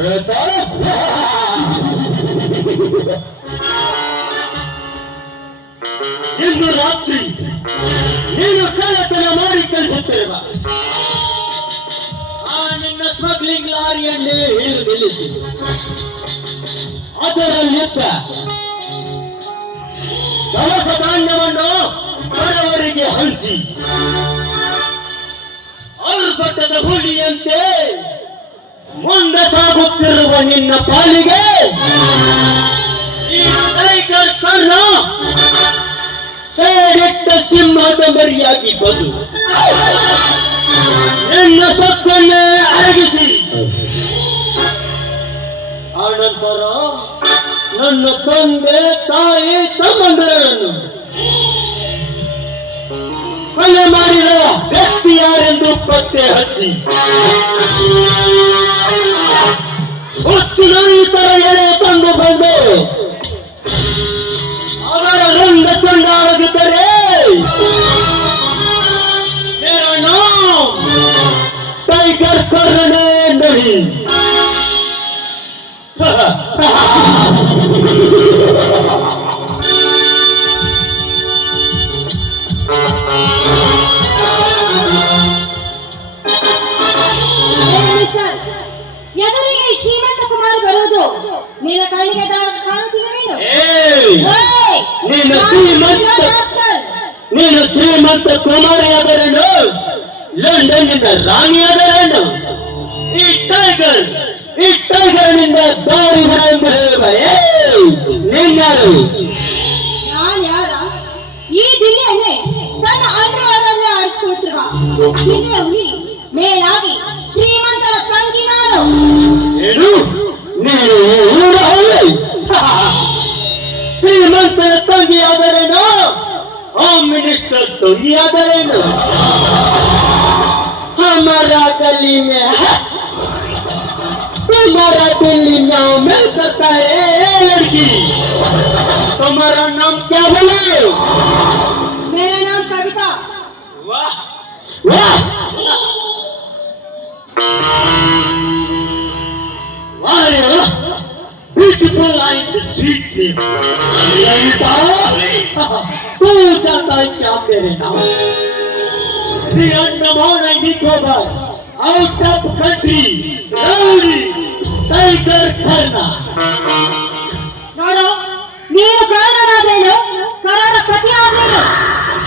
ಪ್ರತಾಪ್ ಇಂದು ರಾತ್ರಿ ನೀನು ಕಳ್ಳತನ ಮಾಡಿ ಕಳಿಸುತ್ತಿರುವ ಆ ನಿನ್ನ ಸ್ಮಗ್ಲಿಂಗ್ ಲಾರಿಯನ್ನೇ ಹಿಡಿದು ನಿಲ್ಲಿಸಿ ಅದರಲ್ಲಿದ್ದ ದವಸ ಧಾನ್ಯವನ್ನು ಬಡವರಿಗೆ ಹಂಚಿ ಆರ್ಭಟದ ಹುಲಿಯಂತೆ ಮುಂದೆ ಸಾಗುತ್ತಿರುವ ನಿನ್ನ ಪಾಲಿಗೆ ಈ ಟೈಗರ್ ಕರ್ಣ ಸೇರಿಟ್ಟ ಸಿಂಹದ ಮರಿಯಾಗಿ ಬಂದು ನಿನ್ನ ಸೊಕ್ಕನ್ನೇ ಅರಗಿಸಿ ಆನಂತರ ನನ್ನ ತಂದೆ ತಾಯಿ ತಮ್ಮಂದಿರನ್ನು ಕೊಲೆ ಮಾಡಿದ ವ್ಯಕ್ತಿ ಯಾರೆಂದು ಪತ್ತೆ ಹಚ್ಚಿ ಹುಚ್ಚಿನ ತರ ಎಳೆ ತಂದು ಬಂದು ಅವರ ರಂಗ ಕೊಂಡಾಗಿದ್ದರೆ ಟೈಗರ್ ಕರ್ಣನೇ ನಡಿ ಎದುರಿಗೆ ಶ್ರೀಮಂತ ಕುಮಾರ್ ಬರುವುದು ನಿನ್ನ ಕಣ್ಣಿಗೆ ಕಾಣುತ್ತಿಲ್ಲವೇನು? ನೀನು ಶ್ರೀಮಂತ ಕುಮಾರಿಯಾದರೇನು? ಲಂಡನ್ನಿಂದ ರಾಣಿಯಾದರೇನು? ಈ ಟೈಗರ್ನಿಂದ ದಾರಿ ನೀನ್ಯಾರು? ನಾನು ಯಾರ? ಈ ದಿಲ್ಲಿಯಲ್ಲೇ ತನ್ನ ಅಂಡವಾಡಲ್ಲೇ ಆಡಿಸ್ಕೊಳ್ತಿರುವ ದಿಲ್ಲಿಯ ಹುಲಿ ಮೇಲಾಗಿ ಶ್ರೀಮಂತರ ತಂಗಿ ನಾನು. ಏನು ನೀನು ಶ್ರೀಮಂತರ ತಂಗಿಯಾದರೇನು? Home minister ತಂಗಿಯಾದರೇನು? हमारा गली में है तुम्हारा दिल्ली नाव में सकता है लड़की. तुम्हारा नाम क्या बोले? मेरा नाम कविता. वाह वाह वाह ब्यूटीफुल एंड स्वीट नेम. तू जानता है क्या मेरे नाम? The Andaman and Nicobar, out of country, rowdy, Tiger Karna. ನೋಡು, ನೀನು ಕಾರಣನಾದ್ರೇನು, ಕರಾಡ ಪತಿ ಆದ್ರೇನು,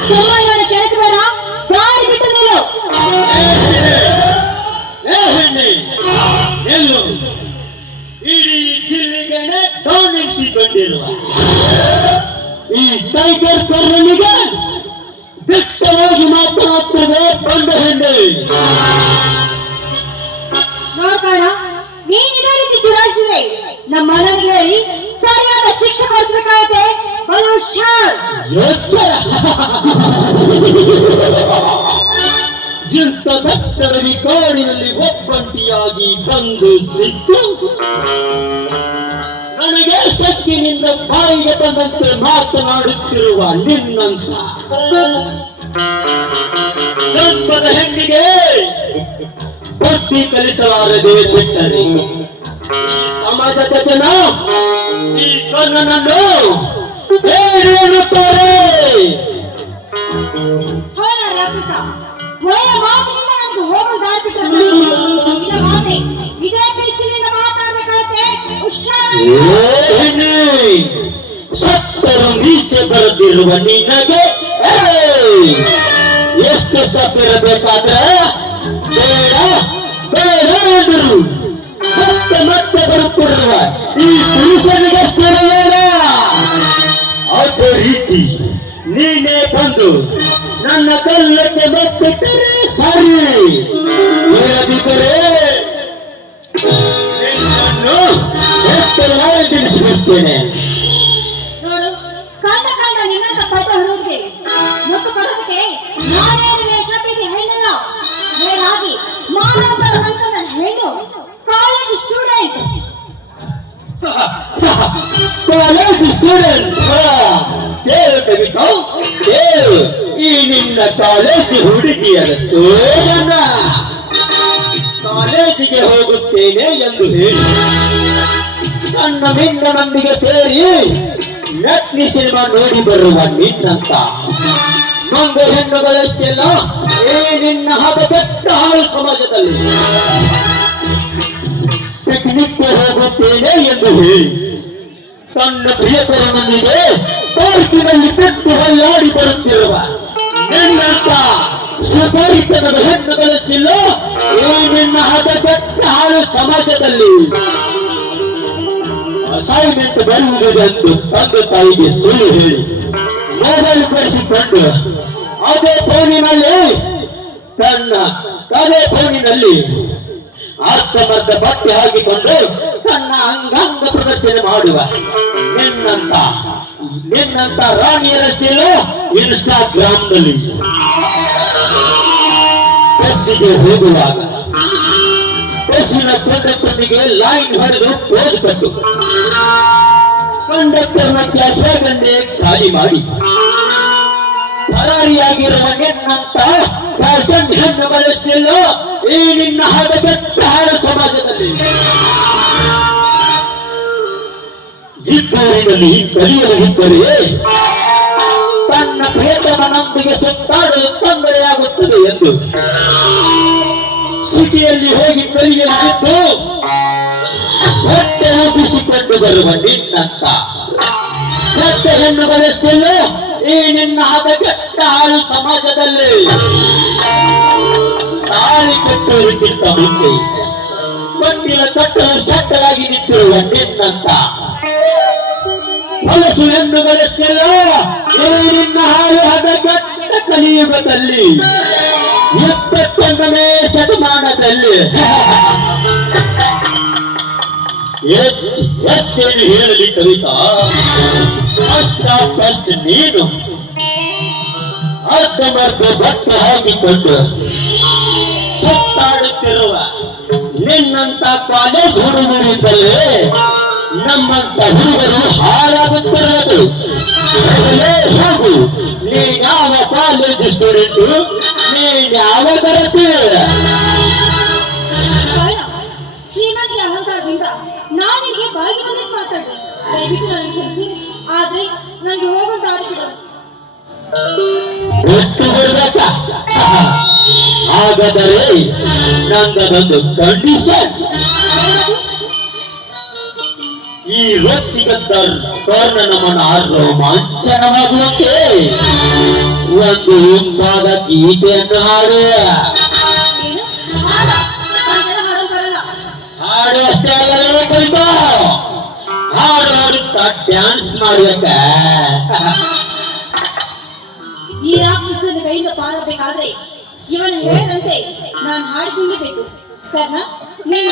ಸುಮ್ಮನೆ ಕೆಲಸ ಬೇಡ, ದಾರಿ ಬಿಟ್ಟು ನೀನು. ಎಲ್ಲೋ ಇಡೀ ದಿಲ್ಲಿಗೆನೆ ಡಾನೆನ್ಸಿಕೊಂಡಿರುವ ಈ ಟೈಗರ್ ಕರ್ಣನಿಗೆ ದಿಟ್ಟವಾಗಿ ಮಾತನಾಡ್ತಿರುವೆ ಬಂದ ಹೆಣ್ಣೆ. ನೋಡ್ಕೋಣ, ನೀನ್ ಇದೇ ರೀತಿ ಚುನಾಯಿಸಿದ್ರೆ ನಮ್ಮ ಮನೆಗೆ ಸರಿಯಾದ ಶಿಕ್ಷೆ ಕೊಡಿಸಬೇಕಾಗುತ್ತೆ. ಬಲು ಹುಷಾರ್. ಇಂಥ ಬೆಟ್ಟದ ಕಾಡಿನಲ್ಲಿ ಒಬ್ಬಂಟಿಯಾಗಿ ಬಂದು ಸಿಕ್ಕು ನನಗೆ ಶಕ್ತಿನಿಂದ ಬಾಯಿಗೆ ಬಂದಂತೆ ಮಾತನಾಡುತ್ತಿರುವ ನಿನ್ನಂತ ಜನ್ಮದ ಹೆಣ್ಣಿಗೆ ಬುದ್ಧಿ ಕಲಿಸಲಾರದೆ ಬಿಟ್ಟರೆ ಈ ಸಮಾಜದ ಜನ ಈ ಕರ್ಣನನ್ನು ಹೇಳುತ್ತಾರೆ. ಮಾತಿನಿಂದ ನನಗೆ ಹೋಗಲು ದಾರಿ ಬಿಟ್ಟರೆ ಇಲ್ಲ ಮಾತೆ ಇದೇ ಪ್ರೀತಿಯಿಂದ ಮಾತಾಡಬೇಕಾಗುತ್ತೆ. ಸತ್ತರು ಮೀಸೆ ಬರೆದಿರುವ ನಿನಗೆ ಎಷ್ಟು ಸತ್ತಿರಬೇಕಾದ್ರೆ ಬೇಡ ಬೇಡ ಎಂದರು. ಮತ್ತೆ ಮತ್ತೆ ಬರುತ್ತಿರುವ ಈ ಪುರುಷನಿಗೆ ಬೇಡ. ಅದೇ ರೀತಿ ನೀನೇ ಬಂದು ನನ್ನ ಕಲ್ಲಕ್ಕೆ ಮತ್ತಿಟ್ಟರೆ ಸರಿ, ಇರದಿದ್ದರೆ ನಿನ್ನನ್ನು ಎತ್ತಲಾಗಿ ತಿಳಿಸಿಬಿಡ್ತೇನೆ. ನೋಡು, ಕಂಡ ಕಂಡ ನಿನ್ನಂತ ಪಟ್ಟ ಹುಡುಗರಿಗೆ ಮತ್ತು ಕೊಡೋದಕ್ಕೆ ನಾನೇನು ವೇಷಪ್ರೀತಿ ಹೆಣ್ಣಲ್ಲ. ಮೇಲಾಗಿ ಮಾನವರ ಹಂತದ ಹೆಣ್ಣು, ಕಾಲೇಜ್ ಸ್ಟೂಡೆಂಟ್. ಕಾಲೇಜ್ ಸ್ಟೂಡೆಂಟ್ ಕೇಳು ಕವಿತಾ, ಕೇಳು. ಈ ನಿನ್ನ ಕಾಲೇಜ್ ಹುಡುಗಿಯರ ಸೋದನ ಕಾಲೇಜಿಗೆ ಹೋಗುತ್ತೇನೆ ಎಂದು ಹೇಳಿ ನನ್ನ ಮಿಂಡನೊಂದಿಗೆ ಸೇರಿ ನಟ್ನಿ ಸಿನಿಮಾ ನೋಡಿ ಬರುವ ನಿನ್ನಂತ ಮಂಗ ಹೆಣ್ಣುಗಳಷ್ಟೆಲ್ಲ ಈ ನಿನ್ನ ಹದಗೆಟ್ಟ ಹಾಳು ಸಮಾಜದಲ್ಲಿ ಪಿಕ್ನಿಕ್ಗೆ ಹೋಗುತ್ತೇನೆ ಎಂದು ಹೇಳಿ ತನ್ನ ಪ್ರಿಯಕರನೊಂದಿಗೆ ಪಾರ್ಕಿನಲ್ಲಿ ಪೆಟ್ಟು ಹಲ್ಲಾಡಿ ಬರುತ್ತಿರುವ ನಿನ್ನಂತ ಸುಪರಿತನದ ಹೆಣ್ಣುಗಳಷ್ಟಿಲ್ಲ ಈ ನಿನ್ನ ಹದಗೆಟ್ಟ ಹಾಳು ಸಮಾಜದಲ್ಲಿ ಅಸೈನ್ಮೆಂಟ್ ಬರುವುದೆಂದು ತಂದೆ ತಾಯಿಗೆ ಸುಳ್ಳು ಹೇಳಿ ಮೊಬೈಲ್ ಕಳಿಸಿಕೊಂಡು ಅದೇ ಫೋನಿನಲ್ಲಿ ಅರ್ಧಮರ್ಧ ಬಟ್ಟೆ ಹಾಕಿಕೊಂಡು ತನ್ನ ಅಂಗಾಂಗ ಪ್ರದರ್ಶನ ಮಾಡುವ ನಿನ್ನಂತ ರಾಣಿಯರಷ್ಟಿಲ್ಲ ಇನ್ಸ್ಟಾಗ್ರಾಮ್ನಲ್ಲಿ ಬಸ್ಸಿಗೆ ಹೋಗುವಾಗ ಬಸ್ಸಿನ ಕಂಡಕ್ಟರ್ನಿಗೆ ಲೈನ್ ಹೊಡೆದು ಪೋಸ್ ಕೊಟ್ಟು ಕಂಡಕ್ಟರ್ನ ಕ್ಯಾಶಗನ್ನೇ ಖಾಲಿ ಮಾಡಿ ಪರಾರಿಯಾಗಿರುವ ನಿನ್ನಂತ ಫ್ಯಾಷನ್ ಹೆಣ್ಣುಗಳಷ್ಟಿಲ್ಲ ಈ ನಿನ್ನ ಹದಗೆಟ್ಟ ಹಾಳು ಸಮಾಜದಲ್ಲಿ ಇದ್ದೂರಿನಲ್ಲಿ ಕಲಿಯಲಿದ್ದರೆ ತನ್ನ ಪ್ರಿಯತಮನೊಂದಿಗೆ ಸುತ್ತಾಡಲು ತೊಂದರೆಯಾಗುತ್ತದೆ ಎಂದು ಸಿಟಿಯಲ್ಲಿ ಹೋಗಿ ಕಲಿಯಲಿದ್ದು ಹೊಟ್ಟೆ ಹಬ್ಬಿಸಿಕೊಂಡು ಬರುವ ನಿನ್ನಂತ ಕೆಟ್ಟ ಹೆಣ್ಣುಗಳಷ್ಟಿಲ್ಲ ಈ ನಿನ್ನ ಹದಗೆಟ್ಟ ಹಾಳು ಸಮಾಜದಲ್ಲಿ ತಾಳಿ ಕಟ್ಟುವುದಕ್ಕಿಂತ ಮುಂಚೆ ಕಟ್ಟಿನ ಕಟ್ಟಲು ಸಟ್ಟಲಾಗಿ ನಿಂತಿರುವ ನಿನ್ನಂತ ಹೊಲಸು ಹೆಣ್ಣುಗಳಷ್ಟಿಲ್ಲ ಈ ನಿನ್ನ ಹಾಳು ಹದಗೆಟ್ಟ ಕಲಿಯುಗದಲ್ಲಿ 21ನೇ ಶತಮಾನದಲ್ಲಿ ಹೆಚ್ಚೇನು ಹೇಳಲಿ ಕವಿತಾ ಫಸ್ಟ್ ನೀನು ಅರ್ಧಮರ್ಧ ಬಟ್ಟೆ ಹಾಕಿಕೊಂಡು ಸುತ್ತಾಡುತ್ತಿರುವ ನಿನ್ನಂತ ಕಾಲೇಜ್ ಹುಡುಗರಿದ್ದರೆ ನಮ್ಮಂತ ಹುಡುಗರು ಹಾಳಾಗುತ್ತಿರೋದು ಹೋಗು ನೀನ್ಯಾವ ಕಾಲೇಜ್ ಸ್ಟೂಡೆಂಟು ನೀನ್ಯಾವ ತರತಿ ಶ್ರೀಮಂತರ ಅಹಂಕಾರದಿಂದ ನಾನು ನಿನಗೆ ಬಾಯಿಗೆ ಬಂದಿದ್ದು ಮಾತಾಡಿದೆ ದಯವಿಟ್ಟು ನಾನು ಕ್ಷಮಿಸಿ ಆದ್ರೆ ನನಗೆ ಹೋಗೋ ದಾರಿ ಬಿಡು ಒಟ್ಟು ಬರ್ಬೇಕ ಹಾಗಾದರೆ ನಂದೊಂದು ಕಂಡೀಷನ್ ಈ ರೊಚ್ಚಿಗಂತ ಕರ್ಣನಮನ ರೋಮಾಂಚನವಾಗುವಂತೆ ಒಂದು ಇಂಪಾದ ಗೀತೆಯನ್ನು ಹಾಡು ಏನು ಹಾಡು ಬರಲ್ಲ ಹಾಡು ಅಷ್ಟೇ ಅಲ್ಲವೇ ಕವಿತಾ ಹಾಡು ಹಾಡುತ್ತಾ ಡ್ಯಾನ್ಸ್ ಮಾಡ್ಬೇಕ ಈ ರಾಕ್ಷಸನ ಕೈಯಿಂದ ಪಾರಬೇಕಾದ್ರೆ ಇವನು ಹೇಳಿದಂತೆ ನಾನು ಹಾಡಿಕೊಳ್ಳಬೇಕು ಕಾರಣ ನೀನು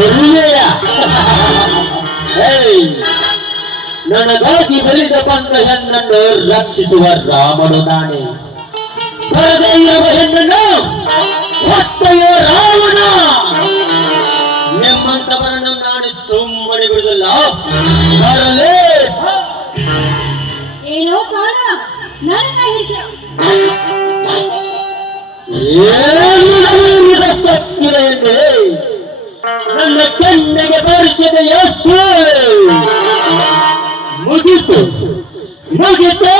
ಬರುವೆಯ ನನಗಾಗಿ ಬಲಿದ ಬಂದ ಹೆಣ್ಣನ್ನು ರಕ್ಷಿಸುವ ರಾಮನು ನಾನೇ. ಬರದೇ ಇರುವ ಹೆಣ್ಣನ್ನು ಹೊತ್ತೆಯೋ ರಾವಣ. ನಿಮ್ಮಂತವರನ್ನು ನಾನು ಸುಮ್ಮನೆ ಬಿಡುವುದಿಲ್ಲ. ಬರಲೇ ಏನೋ ಕಾಣ ನನ್ನ ಕೈ ಹಿಡಿದ ಸತ್ತಿದೆ ನನ್ನ ಕಣ್ಣಿಗೆ ಬಾರಿಸಿದ ಯಸ್ಸು. ಮುಗಿತು ಮುಗಿತು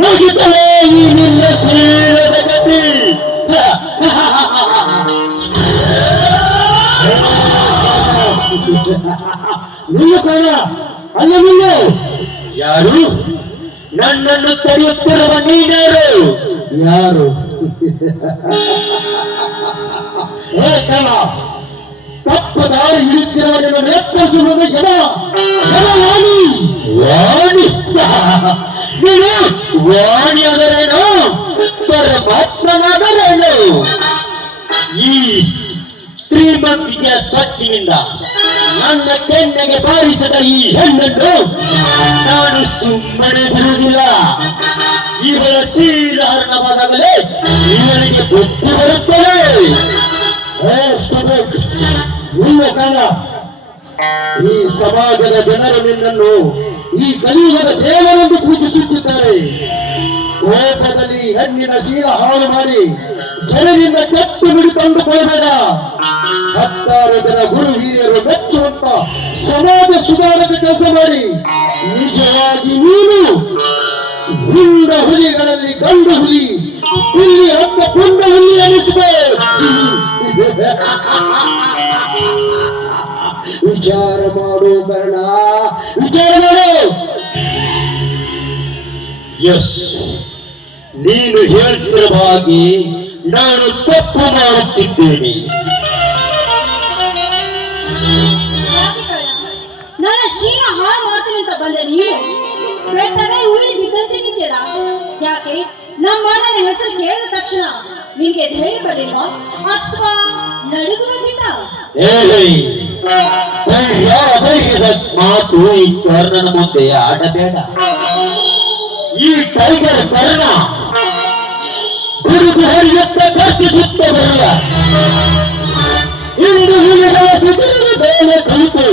ಮುಗಿತಲೇ ಈ ನಿನ್ನ ಶೀಲದ ಗತಿ. ನಿಲ್ಲು ಕಾಣ, ಅಲ್ಲ ನಿಲ್ಲು. ಯಾರು? ನನ್ನನ್ನು ತಡೆಯುತ್ತಿರುವ ನೀನ್ಯಾರು? ಯಾರು? ಕಾಣ, ತಪ್ಪ ದಾರಿ ಹಿಡಿಯುತ್ತಿರುವ ನಿನ್ನನ್ನು ಎತ್ತರಿಸುವುದು ಜನ ವಾಣಿ. ವಾಣಿ ನೀನು ವಾಣಿ ಅದರೇನು? ಪರಮಾತ್ಮನಾದರೇನು? ಈ ಶ್ರೀಮಂತಿಕೆಯ ಸೊಕ್ಕಿನಿಂದ ನನ್ನ ಕೆನ್ನೆಗೆ ಬಾರಿಸಿದ ಈ ಹೆಣ್ಣನ್ನು ನಾನು ಸುಮ್ಮನೆ ಬಿಡುವುದಿಲ್ಲ. ಇವಳ ಶೀಲಹರಣವಾದಾಗಲೇ ಇವಳಿಗೆ ಬುದ್ಧಿ ಬರುತ್ತದೆ. ನಿನ್ನ ಕಾಲ ಈ ಸಮಾಜದ ಜನರು ನಿನ್ನನ್ನು ಈ ಕಲಿಯುಗದ ದೇವರೆಂದು ಪೂಜಿಸುತ್ತಿದ್ದಾರೆ. ಕೋಪದಲ್ಲಿ ಹೆಣ್ಣಿನ ಶೀಲ ಹಾಳು ಮಾಡಿ ಜನರಿಂದ ಕೆಟ್ಟು ಬಿಡಿ ತಂದುಕೊಳ್ಳಬೇಡ. 10 ಜನ ಗುರು ಹಿರಿಯರು ಮೆಚ್ಚುವಂತ ಸಮಾಜ ಸುಧಾರಕ ಕೆಲಸ ಮಾಡಿ ನಿಜವಾಗಿ ನೀನು ಹುಂಡ ಹುಲಿಗಳಲ್ಲಿ ಗಂಡು ಹುಲಿ, ಹುಲಿ ಹತ್ತ ಪುಂಡ ಹುಲಿ ಅನಿಸಬೇಕು. ವಿಚಾರ ಮಾಡು ಕರ್ಣ, ವಿಚಾರ ಮಾಡು. ಎಸ್, ನೀನು ಹೇಳ್ತಿರುವ ಹಾಗೆ ನಾನು ತಪ್ಪು ಮಾಡುತ್ತಿದ್ದೇನೆ. ನನ್ನ ಶೀಲ ಹಾಳು ಮಾಡ್ತೀನಿ ಅಂತ ಬಂದ ನೀವು ಬೆಟ್ಟವೇ ಉರುಳಿ ಬಿದ್ದಂತೆ ನಿಂತೀರ. ಯಾಕೆ ನಮ್ಮ ಅಣ್ಣನ ಹೆಸರು ಕೇಳಿದ ತಕ್ಷಣ ನಿಮಗೆ ಧೈರ್ಯ ಬರಲಿಲ್ವಾ ಅಥವಾ ನಡುಗು ಬಂದಿದ್ದ? ಮಾತು ಈ ಕರ್ಣನ ಮುಂದೆ ಆಡಬೇಡ. ಈ ಟೈಗರ್ ಕರ್ಣ ಗುರುತು ಹರಿಯತ್ತ ಕರ್ತಿಸುತ್ತ ಬರಲ್ಲ. ಇಂದು ಹುಲಿಗಳ ಸುತ್ತಲ ಬೇಳೆ ಕಲಿತು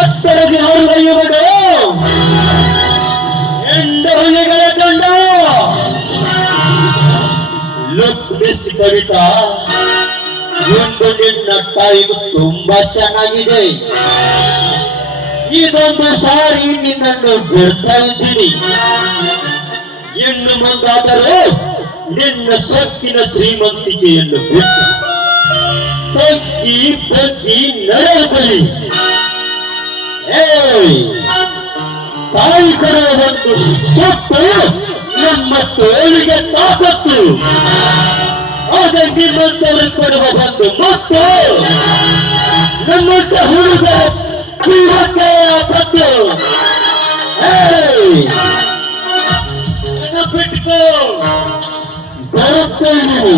ಎತ್ತರಗೆ ಹೊರಗೆಯುವುದು ಹೆಣ್ಣು ಹುಲಿಗಳ ದಂಡ. ಲುಕ್ ಮಿಸ್ ಕವಿತಾ, ಒಂದು ನಿನ್ನ ಟೈಮ್ ತುಂಬಾ ಚೆನ್ನಾಗಿದೆ. ಇದೊಂದು ಸಾರಿ ನಿನ್ನನ್ನು ಬಿಡ್ತಾ ಇದ್ದೀನಿ. ಇನ್ನು ಮುಂದಾದರೂ ನಿನ್ನ ಸೊಕ್ಕಿನ ಶ್ರೀಮಂತಿಕೆಯನ್ನು ಬಿಟ್ಟು ಬಗ್ಗಿ ಬಗ್ಗಿ ನಡೆಯಬಲಿ. ತಾಯಿ ಕರುವ ಒಂದು ಕೊಟ್ಟು ನಮ್ಮ ತೋಳಿಗೆ ತಾಕತ್ತು. ಆಗ ನಿಮ್ಮಂತವರು ಕೊಡುವ ಒಂದು ಮತ್ತು ನಮ್ಮ ಹುಡುಗ ಜೀವಕ್ಕೆ ಆಪತ್ತು. ಬಿಟ್ಕೋ ಬರುತ್ತೇನೆ.